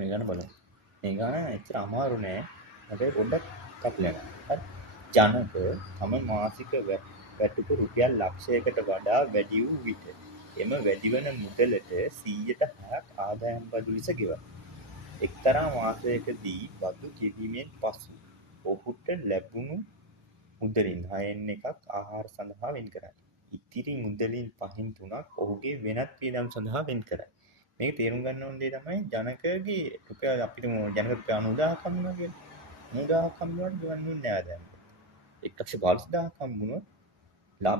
මේ ගාන බලමු. මේ ගාන එච්චර අමාරු නෑ. හැබැයි පොඩ්ඩක් කපලා යනවා. හරි. ජනක තම මාසික වැටුප රුපියල් ලක්ෂයකට වඩා වැඩි වූ විට එම වැඩිවන මුදලට 100%ක් ආදායම් බදු ලෙස ගෙවයි. එක්තරා මාසයකදී බදු ගෙවීමෙන් පසු ඔහුට ලැබුණු මුදලින් 6න් එකක් ආහාර සඳහා වෙන් කරයි. ඉතිරි මුදලින් 5න් 3ක් ඔහුගේ වෙනත් වියදම් සඳහා වෙන් කරයි. මේක තේරුම් ගන්න ඕන දේ තමයි ජනකගේ රුපියල් අපිට ජනක රුපියල් 90000ක් හම්බුනා කියලා. 90000ක් හම්බුනාට ගෙවන්නේ නැහැ ආදායම්. 1,45,000ක් හම්බුනොත්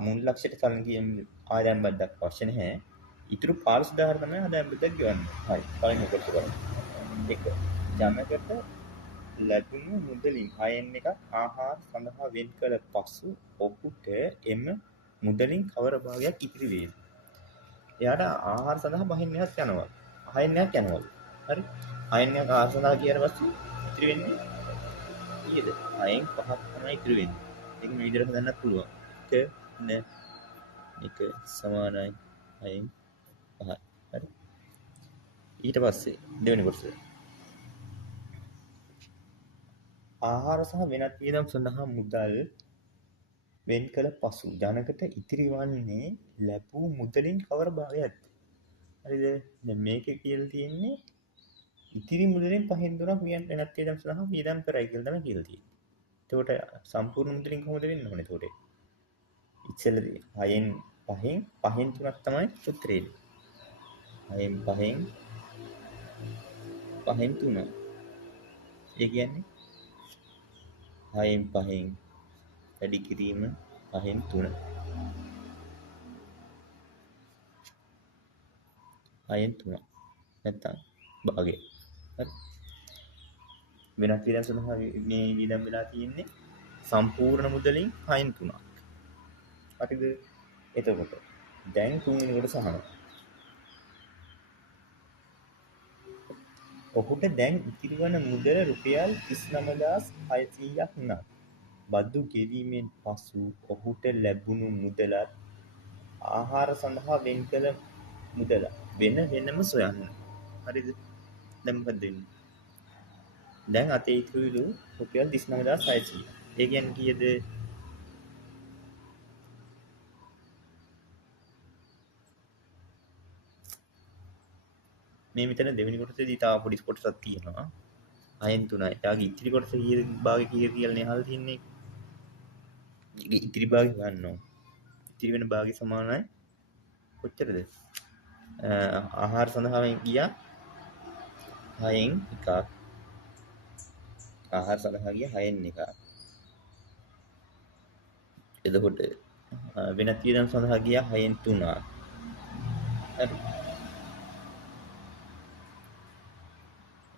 මුල් ලක්ෂයට තරම් කියන ආදායම් බද්දක් අවශ්‍ය නැහැ. ඉතුරු 5,000 තමයි ආදායම් බද්දක් ගෙවන්නේ. හරි. පළවෙනි කොටස බලමු. 1. ජනකට ලැබුණු මුදලින් 6න් එකක් ආහාර සඳහා වෙන් කළ පසු ඔහුට එම මුදලින් කවර භාගයක් ඉතිරි වේද? එයාට ආහාර සඳහා 5න් එකක් යනවා. 6න් එකක් යනවා. හරි. 6න් එකක් ආහාර සඳහා ගියාට පස්සේ ඉතිරි වෙන්නේ කීයද? 6න් 5ක් තමයි ඉතිරි වෙන්නේ. ඒක මේ විදිහට හදන්නත් පුළුවන්. 1 සමානයි 6න් 5යි. හරි. ඊට පස්සේ දෙවෙනි කොටස. ආහාර සහ වෙනත් වියදම් සඳහා මුදල් වෙන් කළ පසු ජනකට ඉතිරි වන්නේ ලැබූ මුදලින් කවර භාගයක්ද? හරිද? දැන් මේකේ කියලා තියෙන්නේ ඉතිරි මුදලින් 5න් 3ක් වෙනත් වියදම් සඳහා වියදම් කරයි කියලා තමයි කියලා තියෙන්නේ. එතකොට සම්පූර්ණ මුදලින් කොහොමද වෙන්න ඕනේ? එතකොට ඉස්සෙල්ලදී 6න් 5න් 3ක් තමයි උත්තරේ. 6න් 5න් 3. ඒ කියන්නේ 6න් 5න් වැඩි කිරීම 5න් 3. 6න් 3. නැත්තම් භාගය. හරි. වෙනත් වියදම් සඳහා මේ වියදම් වෙලා තියෙන්නේ සම්පූර්ණ මුදලින් 6න් 3ක්. හරිද? එතකොට දැන් තුන්වෙනි කොටස අහනවා. ඔහුට දැන් ඉතිරි වන මුදල රුපියල් 39600ක් නම් බදු ගෙවීමෙන් පසු ඔහුට ලැබුණු මුදලත් ආහාර සඳහා වෙන් කළ මුදල වෙනම සොයන්න. හරිද? දැන් මොකද වෙන්නේ? දැන් අතේ ඉතුරු රුපියල් 39600. ඒ කියන්නේ කීයද? මේ මෙතන දෙවෙනි කොටසේදී තව පොඩි කොටසක් තියෙනවා. 6න් 3යි. එයාගේ ඉතිරි කොටස කීයද භාගය කීයද කියලා නේ අහලා තින්නේ. ඉතිරි භාගය ගන්නවා. ඉතිරි වෙන භාගය සමානයි කොච්චරද? ආහාර සඳහා ගියා 6න් එකක්. ආහාර සඳහා ගියා 6න් එකක්. එතකොට වෙනත් වියදම් සඳහා ගියා 6න් 3ක්. හරි.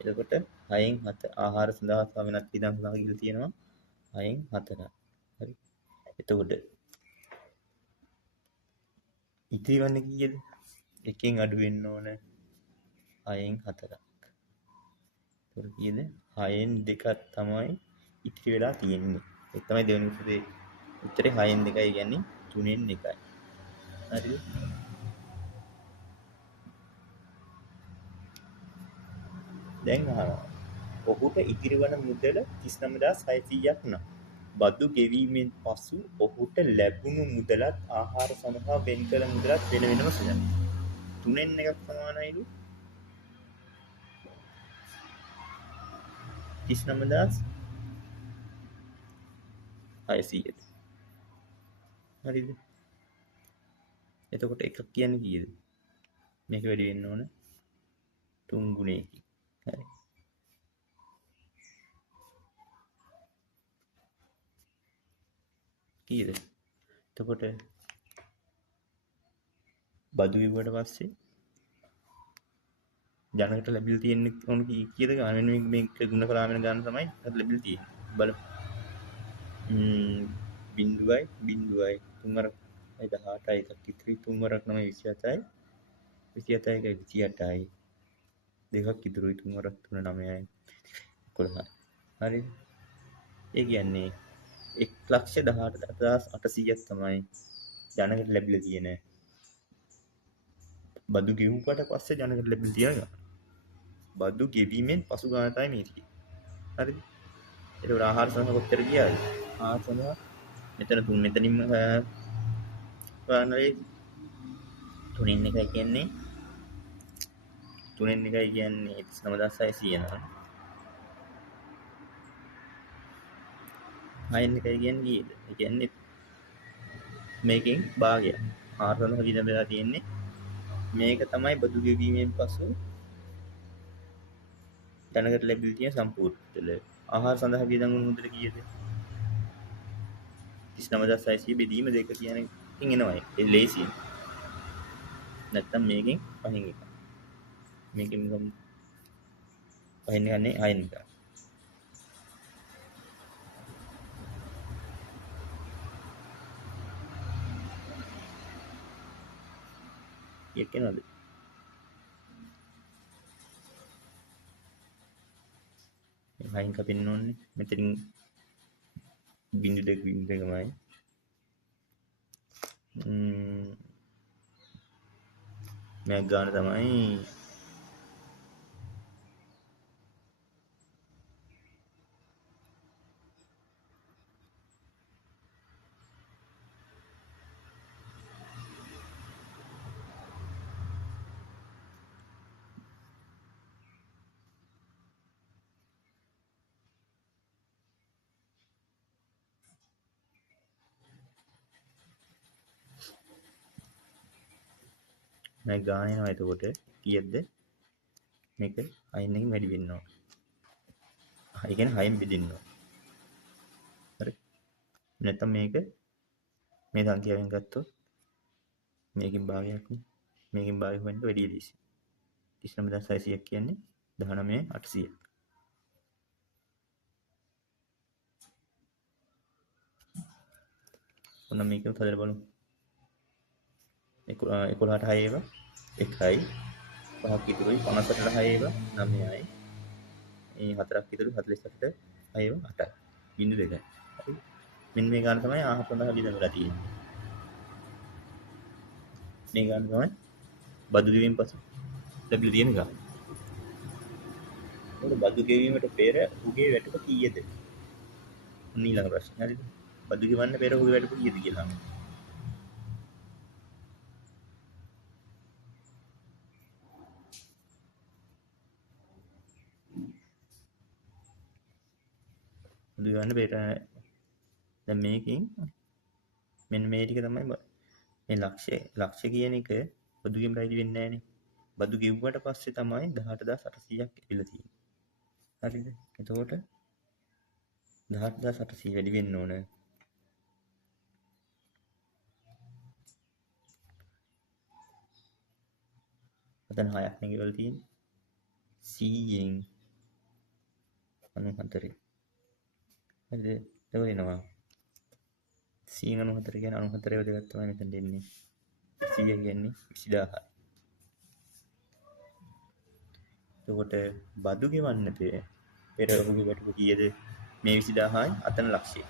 එතකොට 6න් 7 ආහාර සඳහා සහ වෙනත් වියදම් සඳහා කියලා තියෙනවා 6න් 4ක්. හරි. එතකොට ඉතිරි වන්නේ කීයද? එකෙන් අඩු වෙන්න ඕන 6න් 4ක්. එතකොට කීයද? 6න් 2ක් තමයි ඉතිරි වෙලා තියෙන්නේ. ඒක තමයි දෙවෙනි උත්තරේ. උත්තරේ 6න් 2යි කියන්නේ 3න් 1යි. හරිද? දැන් අහනවා. ඔහුට ඉතිරි වන මුදල 39600ක් නම් බදු ගෙවීමෙන් පසු ඔහුට ලැබුණු මුදලත් ආහාර සඳහා වෙන් කළ මුදලත් වෙනම සොයන්න. 3න් එකක් සමානයිලු 39600ද. හරිද? එතකොට එකක් කියන්නේ කීයද? මේක වැඩි වෙන්න ඕන 3 ගුණයකින්. හරි. කීයද? එතකොට බදු විවුවට පස්සේ ජනකට ලැබිලා තියෙන්නේ ඕන කීයද ගන්න මේක ගුණ කරා වෙන ගන්න තමයි ලැබිලා තියෙන්නේ. බලමු. 0.0යි 3 18යි එකක් ඉතිරි 3 වරක් 9 27යි 27යි 28යි දෙකක් ඉතුරුයි 3 වරක් 3 9යි 11යි. හරි. ඒ කියන්නේ 1,18,800ක් තමයි ජනකට ලැබිලා තියෙන්නේ. බදු ගෙවුවට පස්සේ ජනකට ලැබිලා තියෙන ගාන. බදු ගෙවීමෙන් පසු ගාන තමයි මේ තියෙන්නේ. හරිද? ඒකට ආහාර සඳහා කොච්චර ගියාද? ආහාර සඳහා මෙතනින්ම ගානලේ තුනෙන් එකයි කියන්නේ 39600 නම. 6න් එකයි කියන්නේ කීයද? ඒ කියන්නේ මේකෙන් භාගයක්. ආහාර සඳහා වියදම් වෙලා තියෙන්නේ මේක තමයි බදු ගෙවීමෙන් පසු දැනකට ලැබිලා තියෙන සම්පූර්ණ මුදල. ආහාර සඳහා වියදම් වුණු මුදල කීයද? 39600 බෙදීම 2 කියන එකකින් එනවා. ඒ ලේසියෙන්. නැත්තම් මේකෙන් පහින් එක. මේකෙන් පහින් ගන්නේ 6න් එක. කියනවාද? හයින් කපෙන්න ඕනේ. මෙතනින් බිඳු දෙකමයි. මේ ගාන තමයි මේ ගාන එනවා. එතකොට කීයද? මේක 6න් එකෙන් වැඩි වෙන්න ඕන. ඒ කියන්නේ 6න් බෙදෙන්න ඕන. හරි. නැත්නම් මේක මේ සංඛ්‍යාවෙන් ගත්තොත් මේකෙන් භාගයක් නේ. මේකෙන් භාගයක් වෙන්න වැඩි ලීසි. 39600ක් කියන්නේ 19800. ඔන්න මේක හදලා බලමු. 11ට 6 ඒවා 1යි 5ක් ඉතුරුයි 58ට 6 ඒවා 9යි. මේ 4ක් ඉතුරු 48ට 6 ඒවා 8යි. බිඳු 2යි. හරි. මෙන්න මේ ගාන තමයි ආහාර සඳහා වියදම් වෙලා තියෙන්නේ. මේ ගාන තමයි බදු ගෙවීම පසු ලැබිලා තියෙන ගාන. ඒකට බදු ගෙවීමට පෙර උගේ වැටුප කීයද? ඊළඟ ප්‍රශ්නේ. හරිද? බදු ගෙවන්න පෙර උගේ වැටුප කීයද කියලා. බදු ගෙවන්න පෙර දැන් මේකෙන් මෙන්න මේ ටික තමයි මේ ලක්ෂය කියන එක බදු ගෙවීමට අයිති වෙන්නේ නැහනේ. බදු ගෙව්වට පස්සේ තමයි 18800ක් එවිලා තියෙන්නේ. හරිද? එතකොට 18800 වැඩි වෙන්න ඕන. අතන 6ක් නේ ගෙවලා තියෙන්නේ. 100න් 94. හරිද? ඒක වෙනවා. 194 කියන්නේ 94 වල දෙකක් තමයි මෙතන දෙන්නේ. 100 කියන්නේ 20000යි. එතකොට බදු ගෙවන්න පෙර ඔහුගේ වැටුප කීයද? මේ 20000යි අතන ලක්ෂය.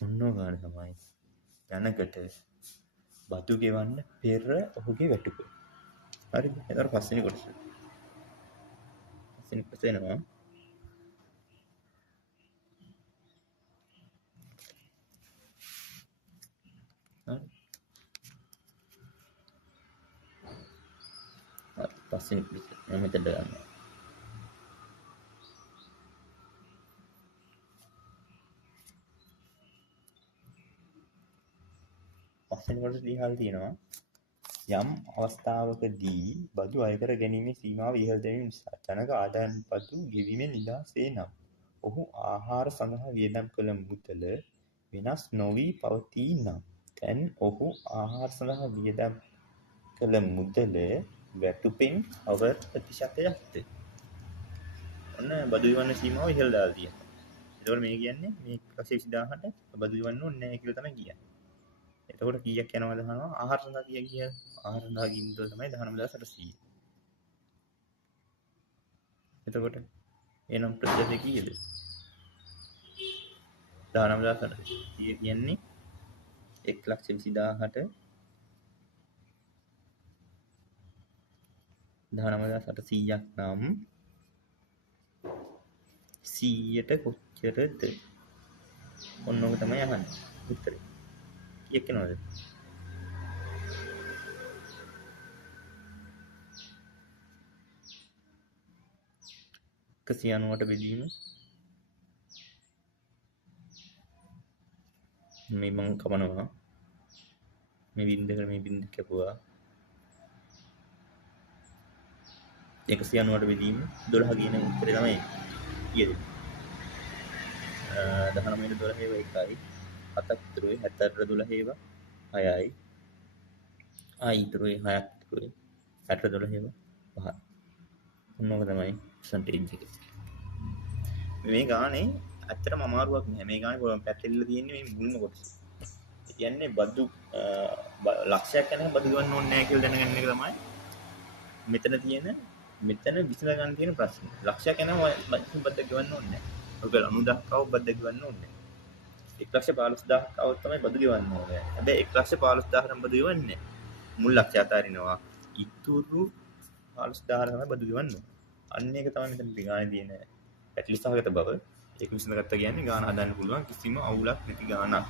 ඔන්න ගාන තමයි දැනකට බදු ගෙවන්න පෙර ඔහුගේ වැටුප. හරිද? එතකොට පස්වෙනි කොටස. පස්වෙනි කොටස එනවා. හරි. පස්වෙනි කොටස මම මෙතන ගන්නවා. පස්වෙනි කොටස ලියහල් තියෙනවා. යම් අවස්ථාවකදී බදු අයකර ගැනීමේ සීමාව ඉහළ දැමීම නිසා ජනක ආදායම් බදු ගෙවීමෙන් නිදහසේ නම් ඔහු ආහාර සඳහා වියදම් කළ මුදල වෙනස් නොවී පවතී නම් දැන් ඔහු ආහාර සඳහා වියදම් කළ මුදල වැටුපෙන් අවර ප්‍රතිශතයක්ද? ඔන්න බදු ගෙවන්න සීමාව ඉහළ දාලා තියෙනවා. ඒතකොට මේ කියන්නේ මේ 120,000ට බදු ගෙවන්න ඕනේ නැහැ කියලා තමයි කියන්නේ. එතකොට කීයක් යනවද අහනවා. ආහාර සඳහා කීයක් ගියා? ආහාර සඳහා ගිය මුදල තමයි 19800. එතකොට එනම් ප්‍රතිශතය කීයද? 19800. කියන්නේ 1,20,000ට 19800ක් නම් 100ට කොච්චරද? ඔන්න ඔක තමයි අහන්නේ. උත්තරේ. කීයක් එනවද? 190ට බෙදීම මේ මම කපනවා. මේ බින්දකට මේ බින්ද කැපුවා. 190ට බෙදීම 12 කියන උත්තරේ තමයි කීයද? 19ට 12 ඒවා 1යි. 7ක් ඉතුරුයි. 78ට 12 ඒවා 6යි. ඉතුරුයි 6ක් ඉතුරුයි. 60ට 12 ඒවා 5යි. ඔන්න ඔක තමයි percentage එක. මේ ගානේ ඇත්තටම අමාරුවක් නෑ. මේ ගානේ පොඩ්ඩක් පැටලිලා තියෙන්නේ මේ මුල්ම කොටස. ඒ කියන්නේ බදු ලක්ෂයක් යනකම් බදු ගන්න ඕනේ නෑ කියලා දැනගන්න එක තමයි මෙතන විසඳ ගන්න තියෙන ප්‍රශ්නේ. ලක්ෂයක් යනකම් බද්ද ගෙවන්න ඕනේ නෑ. රුපියල් 90000ක් આવුත් බද්ද ගෙවන්න ඕනේ නෑ. 1,15,000ක් આવුත් තමයි බදු ගෙවන්න ඕනේ. හැබැයි 1,15,000 නම් බදු ගෙවන්නේ මුල් ලක්ෂය අතාරිනවා. ඉතුරු 15,000 තමයි බදු ගෙවන්න ඕනේ. අන්න ඒක තමයි මෙතන ගානේ තියෙන පැටලි සහගත බව. ඒක විසඳගත්තා කියන්නේ ගාන හදන්න පුළුවන් කිසිම අවුලක් නැති ගානක්.